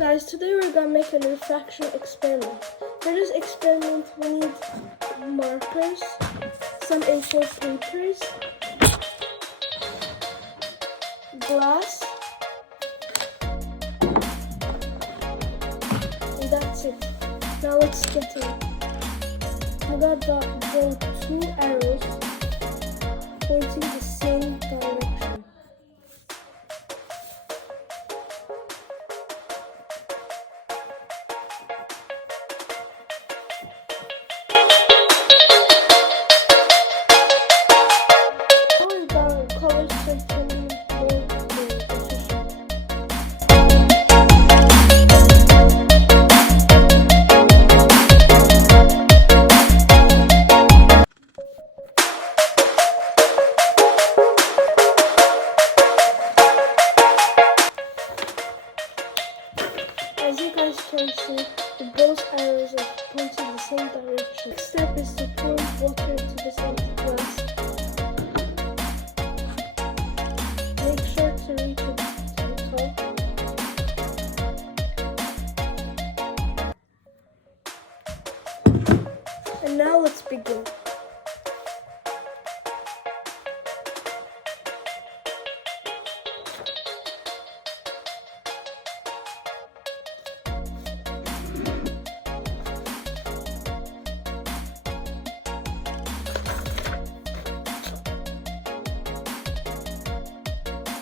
Guys, today we're gonna make a refraction experiment. For this experiment we need markers, some A4 papers, glass, and that's it. Now let's get in. We got draw two arrows pointing the same direction. As you guys can see, both arrows are pointing in the same direction. Next step is to pour water into this empty glass. Make sure to reach it to the top. And now let's begin.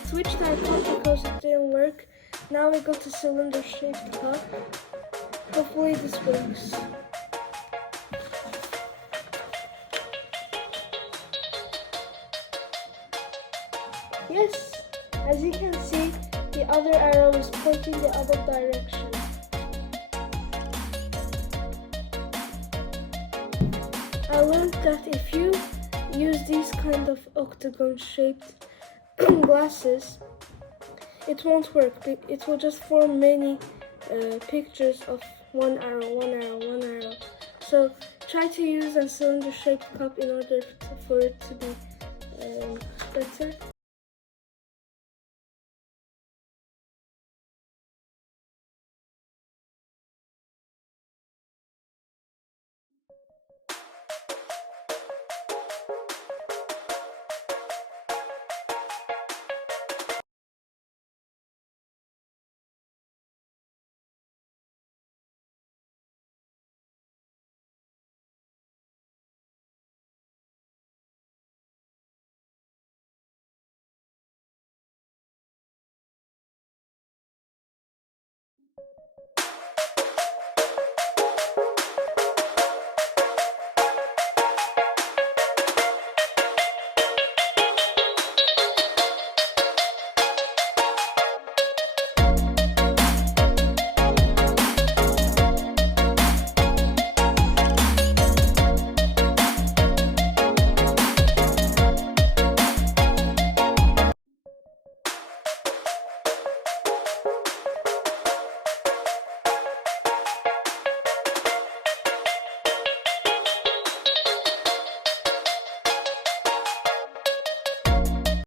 Switched our cup because it didn't work. Now we go to cylinder-shaped cup. Hopefully this works. Yes, as you can see, the other arrow is pointing the other direction. I learned that if you use these kind of octagon-shaped glasses, it won't work. It will just form many pictures of one arrow, one arrow, one arrow. So try to use a cylinder-shaped cup in order for it to be better.